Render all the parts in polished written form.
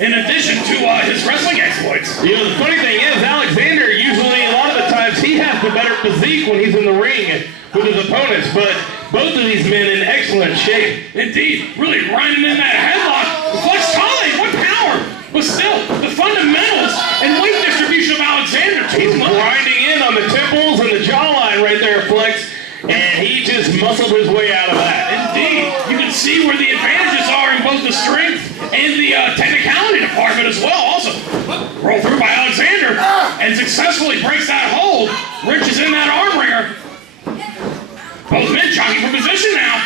in addition to his wrestling exploits. You know, the funny thing is, Alexander, usually a lot of the times, he has the better physique when he's in the ring with his opponents, but both of these men in excellent shape. Indeed, really grinding in that headlock. Flex Tolley, what power! But still, the fundamentals and weight distribution of Alexander, he's grinding in on the temples and the jawline right there, Flex, and he just muscled his way out of that. Indeed, you can see where the advantages are in both the strength and the technicality department as well. Also, roll through by Alexander and successfully breaks that hold. Rich is in that arm wringer. Both men jockeying for position now.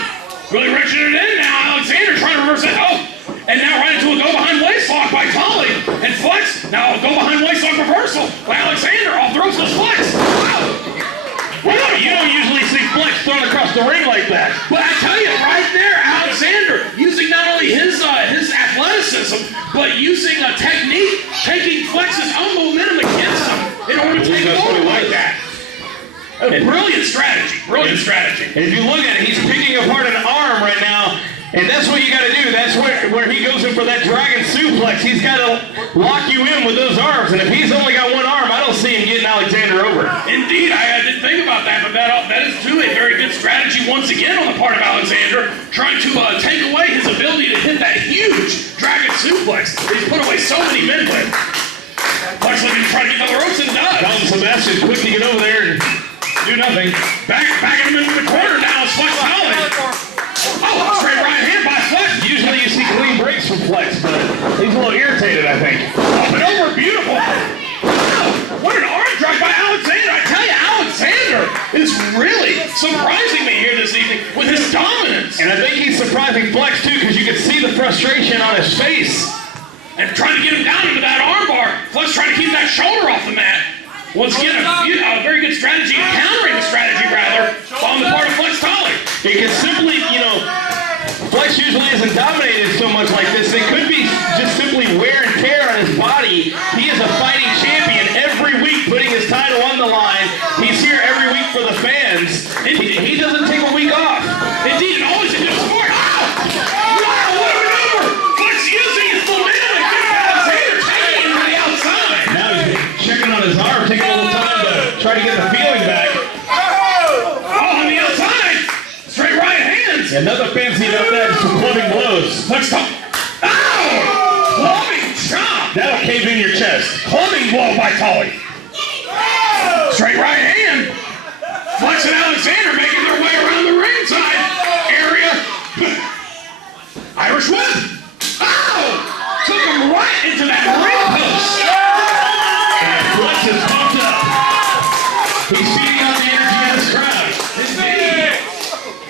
Really wrenching it in now. Alexander trying to reverse that. Oh, and now right into a go-behind waistlock by Tolley. And Flex, now a go-behind waistlock reversal by Alexander. Off the ropes was Flex. Wow, you don't usually see Flex thrown across the ring like that. But I tell you, right there, Alexander, using not only his athleticism, but using a technique, taking Flex's own momentum against him in order to take it over like that. Brilliant strategy, brilliant strategy. And if you look at it, he's picking apart an arm right now, and that's what you got to do. That's where he goes in for that dragon suplex. He's got to lock you in with those arms, and if he's only got one arm, I don't see him getting Alexander over. Indeed, I didn't think about that, but that is too a very good strategy once again on the part of Alexander, trying to take away his ability to hit that huge dragon suplex that he's put away so many men with. Flex looking to try to get on the ropes and does. Dalton Sebastian quick to get over there and do nothing. Back him into the corner now is Flex Tolley. Oh, straight right hand by Flex. Usually you see clean breaks from Flex, but he's a little irritated, I think. Up and over, beautiful. Wow, what an arm drag by Alexander. I tell you, Alexander is really surprising me here this evening with his dominance. And I think he's surprising Flex too, because you can see the frustration on his face. And trying to get him down into that arm bar. Flex trying to keep that shoulder off the mat. Once again, a very good strategy, countering the strategy, rather, on the part of Flex Tolley. It can simply, Flex usually isn't dominated so much like this. It could be just simply wear and tear on his body. He is a fighting champion every week, putting his title on the line. He's here every week for the fans. He doesn't take a week off. Indeed, and always a good sport. Wow, what a maneuver! Flex using his momentum to get Alexander taking him to the outside. Now he's checking on his arm, taking a little time to try to get the feeling back. Oh, on the outside. Straight right hands. Yeah, nothing fancy about that, just some clubbing blows. Let's talk. Ow! Clubbing chop. That'll cave in your chest. Clubbing blow by Tolley. Straight right hand. Flex and Alexander making their way around the ringside area. Irish whip. Ow! Took him right into that ring post. And Flex is pumped up. He's feeding on the energy of this crowd. Indeed.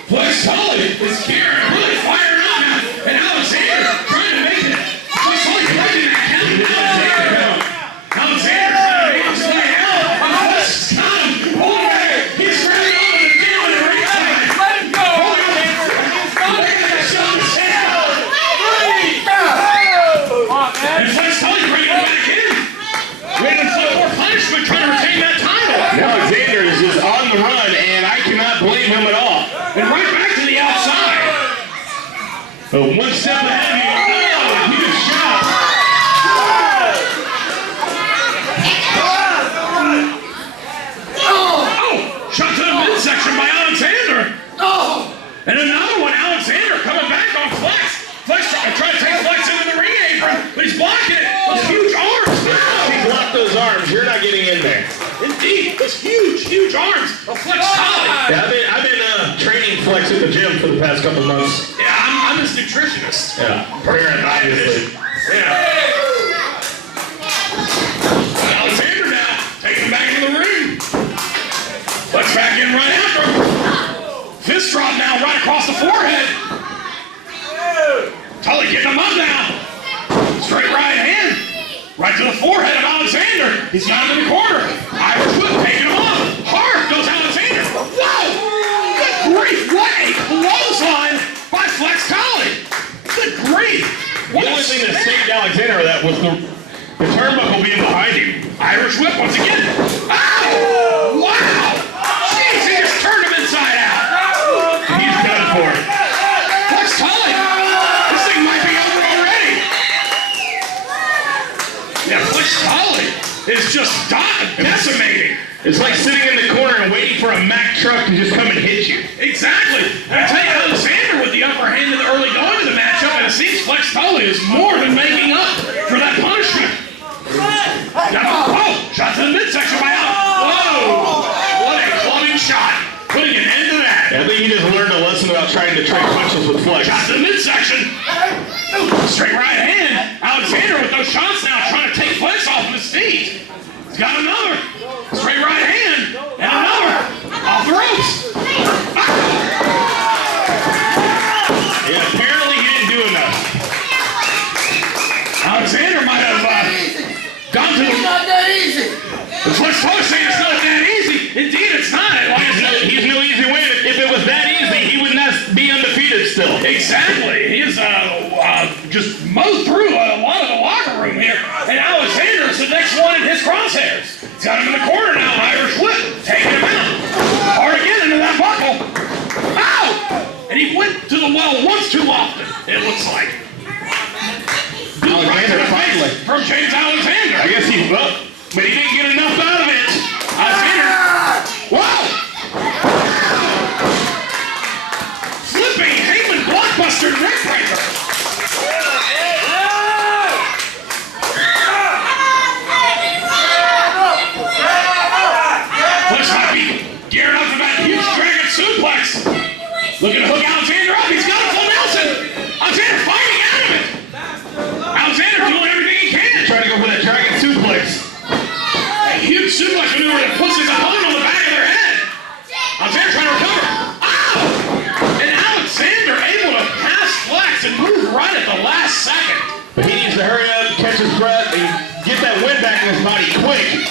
Flex Tolley is really firing up now. And Alexander trying to make it. Flex Tolley breaking that count. Alexander trying to make him slide out. Flex got him. Hold him back. He's grabbing on the deal in the ringside. Let him go. Hold him back. Making that shot in his head. And Flex Tolley bringing him back in. Waiting for more punishment, trying to retain that title. Alexander is just on the run, and I cannot blame him at all. And right back to the outside. But one step ahead of you. Oh, huge shot. Oh, shot to the midsection by Alexander. Oh, and another one, Alexander coming back on Flex. Flex trying to take Flex into the ring apron, but he's blocking it. Those huge arms. He blocked those arms. You're not getting in there. Indeed, those huge arms of Flex Tolley. Yeah, I've been training Flex at the gym for the past couple months. Yeah, I'm his nutritionist. Yeah, parent, obviously. Yeah. Alexander now taking him back into the ring. Flex back in right after him. Fist drop now right across the forehead. Tolley getting him up now. Straight right hand. Right to the forehead of Alexander. He's got him in the corner. Irish whip taking him off. Hard goes Alexander. Whoa! Good grief. What a clothesline by Flex Tolley. Good grief. The only thing that saved Alexander that was the turnbuckle being behind him. Irish whip once again. Ow! Wow! Jeez, he just turned him inside out. He's done for it. Flex Tolley. This thing might be over already. It's like sitting in the corner and waiting for a Mack truck to just come and hit you. Exactly. And I tell you, Alexander with the upper hand in the early going of the matchup, and it seems Flex Tolley is more than making up for that punishment. Oh, shot to the midsection by Alex. Whoa! What a clubbing shot. Putting an end to that. I think he just learned a lesson about trying to trade punches with Flex. Shot to the midsection. Straight right hand. Alexander with those shots now trying to take Flex off of his feet. He's got another. Straight right hand. And another. Off the ropes. Yeah, apparently he didn't do enough. Alexander might have gone to the... It's not that easy. Flex Tolley saying it's not that easy. Indeed, it's not. Like I said, He's no easy win. If it was that easy, he would not be undefeated still. exactly. He is just mowed through a lot of the locker room here. And Alexander is the next one in his crosshairs. He's got him in the corner now. Irish whip. Taking him out. Hard again into that buckle. Ow! And he went to the well once too often, it looks like. Alexander finally. From James Alexander. I guess he well, but he didn't get enough out of it. Alexander. Whoa! Flipping Heyman blockbuster neck breaker. Flex might be gearing up for that huge dragon suplex. Looking to hook Alexander up. He's got a full Nelson. Alexander fighting out of it. Alexander doing everything he can. Trying to go for that dragon suplex. A huge suplex maneuver that puts his opponent on the back of their head. Alexander trying to recover. Ow! And Alexander able to pass Flex and move right at the last second. But he needs to hurry up, catch his breath, and get that wind back in his body quick.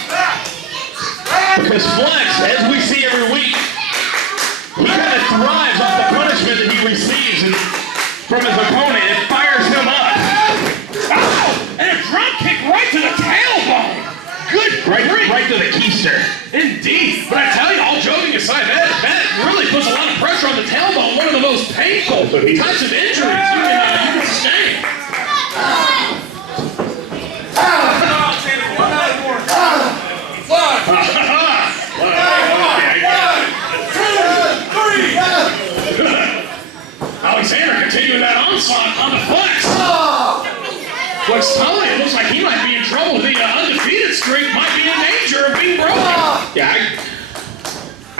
Because Flex, as we see every week, he kind of thrives off the punishment that he receives from his opponent. It fires him up. Ow! And a drop kick right to the tailbone. Good grief. Right to the keister. Indeed. But I tell you, all joking aside, that really puts a lot of pressure on the tailbone. One of the most painful types of injuries you can sustain. Alexander continuing that onslaught on the Flex. Flex Tolley, it looks like he might be in trouble. The undefeated streak might be in danger of being broken. Yeah,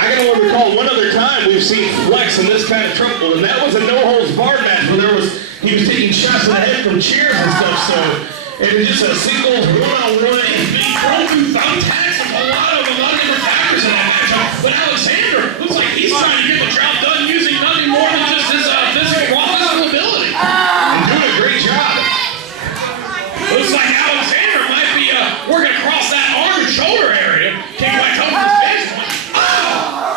I can only recall one other time we've seen Flex in this kind of trouble, and that was a no-holds-barred match where he was taking shots to the head from chairs and stuff, so it was just a single one-on-one. Being thrown through thumbtacks and a lot of different factors in that matchup. But Alexander looks like he's trying to get the job done using nothing more than just his physical ability. And doing a great job. Looks like Alexander might be working across that arm and shoulder area. Kicking back up his face. Oh!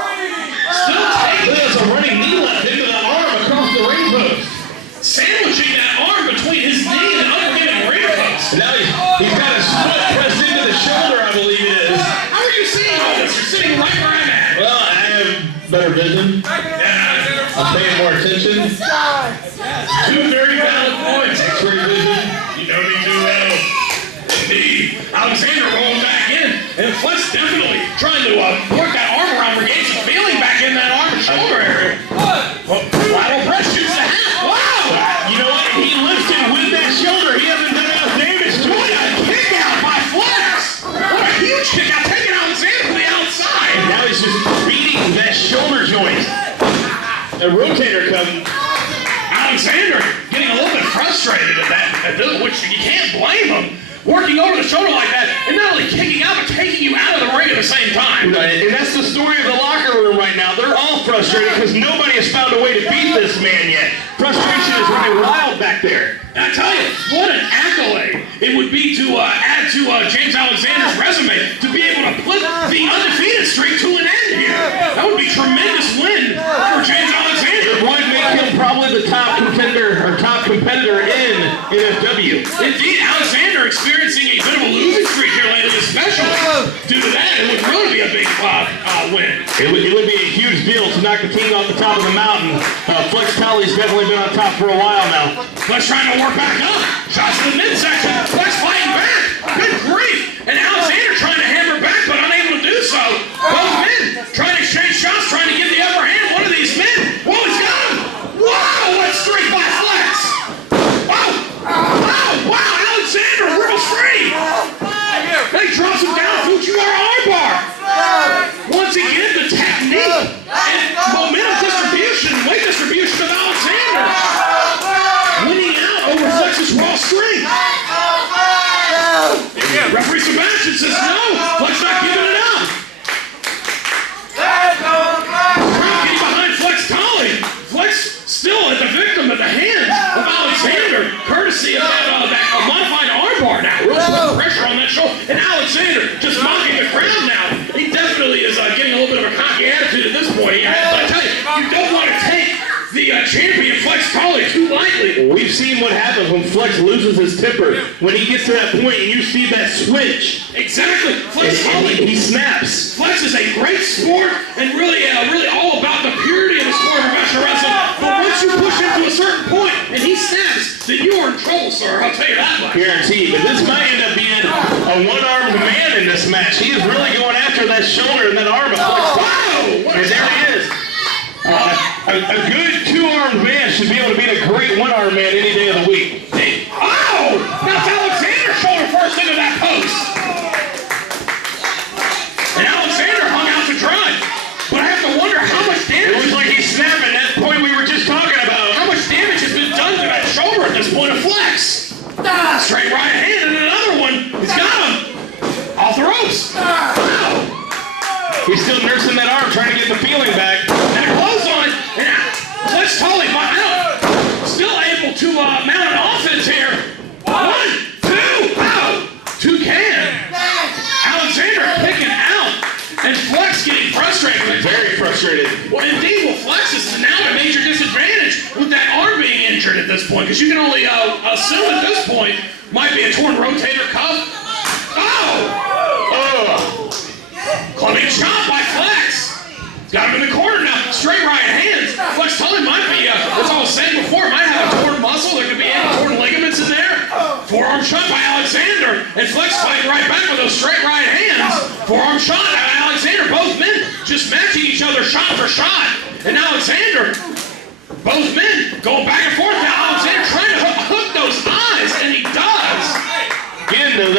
Still taking There's a running knee left into the arm across the ring post. sandwiching that arm between his knee and underneath ring post. And now he's got his foot pressed into the shoulder, I believe it is. How are you seeing all this? You're sitting right where I'm at. Well, I have better vision. I'm paying more attention. Two very valid points. X-ray vision. You know me too well. Indeed. Alexander rolling back in. And Flex definitely trying to work that arm around, regain some feeling back in that arm and shoulder area. Lateral press shoots the half. Wow! You know what? He lifted with that shoulder. He hasn't done enough damage to What it. a kick out by Flex! What a huge kick out, taking Alexander to the outside. And now he's just beating that shoulder joint. A rotator cuff. Alexander getting a little bit frustrated at that, which you can't blame him. Working over the shoulder like that, and not only kicking out, but taking you out of the ring at the same time. Right, and that's the story of the locker room right now. They're all frustrated because nobody has found a way to beat this man yet. Frustration is running wild back there. And I tell you, what an accolade it would be to add to James Alexander's resume to be able to put the undefeated streak to an end here. That would be a tremendous win for James Alexander. It would make him probably the top contender or top competitor in NFW. Indeed, Alexander experiencing a bit of a losing streak here lately, especially due to that. It would really be a big win. It would be a huge deal to knock the team off the top of the mountain. Flex Tolley's definitely been on top for a while now. Flex trying to work back up. Shots to the midsection. Flex fighting back. Good grief. And Alexander trying to hammer back, but unable to do so. you don't want to take the champion Flex Tolley too lightly. We've seen what happens when Flex loses his temper. When he gets to that point and you see that switch. Exactly. Flex Tolley. He snaps. Flex is a great sport and really all about the purity of the sport of professional wrestling. But once you push him to a certain point and he snaps, then you are in trouble, sir. I'll tell you that much. Guaranteed. But this might end up being a one-armed man in this match. He is really going after that shoulder and that arm of Flex Tolley. Wow! And there he is. A good two-armed man should be able to beat a great one-armed man any day of the week. Oh! That's Alexander's shoulder first into that post. And Alexander hung out to dry. But I have to wonder how much damage... It was like he's snapping that point we were just talking about. How much damage has been done to that shoulder at this point of Flex? Straight right hand and another one. He's got him. Off the ropes. Wow. He's still nursing that arm, trying to get the feeling back. And a clothesline. And Flex Tolley still able to mount an offense here. 1, 2, oh! 2 can. Alexander kicking out. And Flex getting frustrated. Very frustrated. Well, indeed, Flex is now at a major disadvantage with that arm being injured at this point, because you can only assume at this point might be a torn rotator cuff. Oh! Clubbing chop by Flex. He's got him in the corner now. Straight right hands. Flex Tolley might be, as I was saying before, might have a torn muscle. There could be any torn ligaments in there. Forearm shot by Alexander. And Flex fighting right back with those straight right hands. Forearm shot by Alexander. Both men just matching each other shot for shot. And Alexander, both men going back and forth. Now Alexander trying to hook those eyes, and he does. Again, though,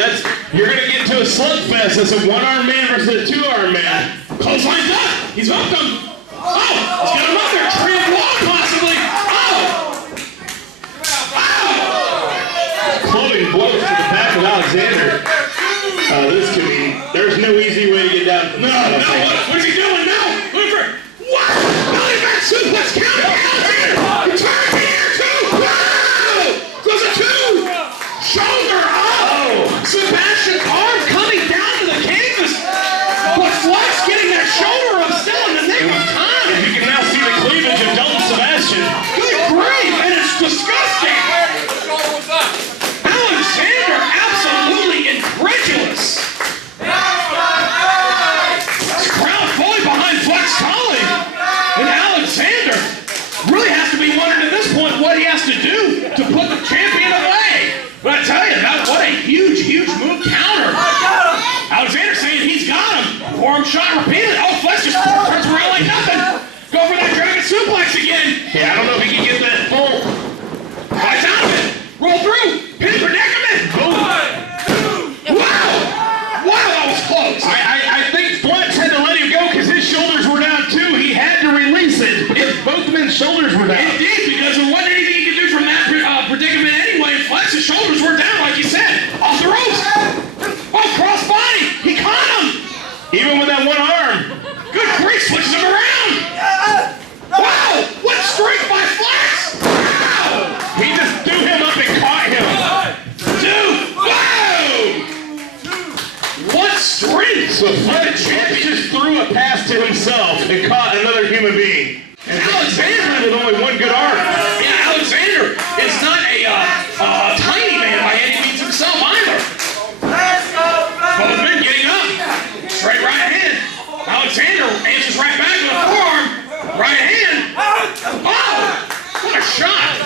you're going to get to a slugfest. That's a one-armed man versus a two-armed man. Clothesline's up. He's hooked him. Oh, he's got him up there. Tree of blood, possibly. Oh. Oh. Floating blows to the back of Alexander. This could be. There's no easy way to get down. No. What's he doing now? Looking for. What? Belly back suplex. Count by Alexander. Turn here, too. Wow. Goes a 2. Shoulder up. Sebastian's arm coming down to the canvas. But Flex getting that shoulder up still in the nick of time. You can now see the cleavage of Dalton Sebastian. Good grief, and it's disgusting. Alexander absolutely incredulous. Crowd fully behind Flex Tolley. And Alexander really has to be wondering at this point what he has to do to put the champion away. But I tell you, what a huge move counter. Alexander saying he's got him. Forearm shot repeated. Oh, Flex just turns around like nothing. Go for that dragon suplex again. Yeah, I don't know if he can get that full. Flies out of it. Roll through. Pin predicament. Boom. Wow, that was close. I think Flex had to let him go because his shoulders were down too. He had to release it if both men's shoulders were down. Indeed, because there wasn't anything he could do from that predicament anyway. Flex's shoulders were down, like you said. Off the ropes. Oh, cross body. He caught him. Even with that one arm. Good grief, switches him around. Wow, what strength by Flex. Wow. He just threw him up and caught him. Dude, wow. What strength. So Flex just threw a pass to himself and caught another human being. And Alexander with only one good arm. Yeah, Alexander is not a tiny man by any means himself either. Both men getting up. Straight right hand. Alexander answers right back with a forearm. Right hand. Oh! What a shot.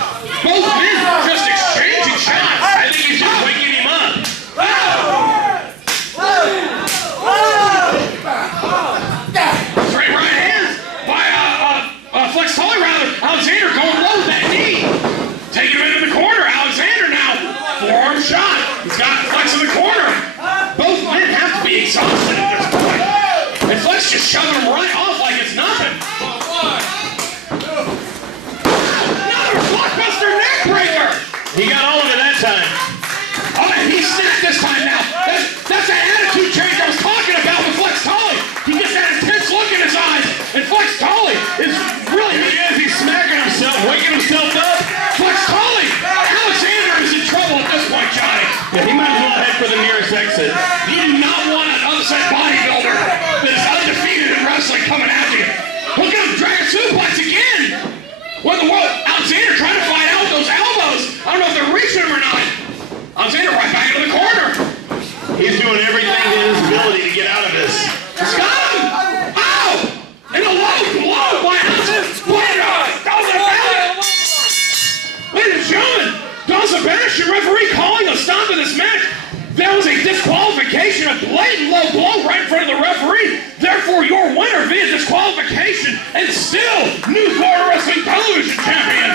Both men just exchanging shots. I think he's just waking him up. Straight right hands by Flex Tolley rather. Alexander going low with that knee. Taking him into the corner. Alexander now. Forearm shot. He's got Flex in the corner. Both men have to be exhausted at this point. And Flex just shoving him right off like it's nothing. Another blockbuster neck breaker. He got all of it that time. Oh, and he snapped this time now. That's that attitude change I was talking about with Flex Tolley. He gets that intense look in his eyes. And Flex Tolley is really, he's smacking himself, waking himself up. Flex Tolley, Alexander is in trouble at this point, Johnny. Yeah, he might as well head for the nearest exit. You do not want an upset bodybuilder that is undefeated in wrestling coming after you. Look at him, dragon suplex again. disqualification, a blatant low blow right in front of the referee. Therefore, your winner via disqualification and still New Florida Wrestling Television Champion,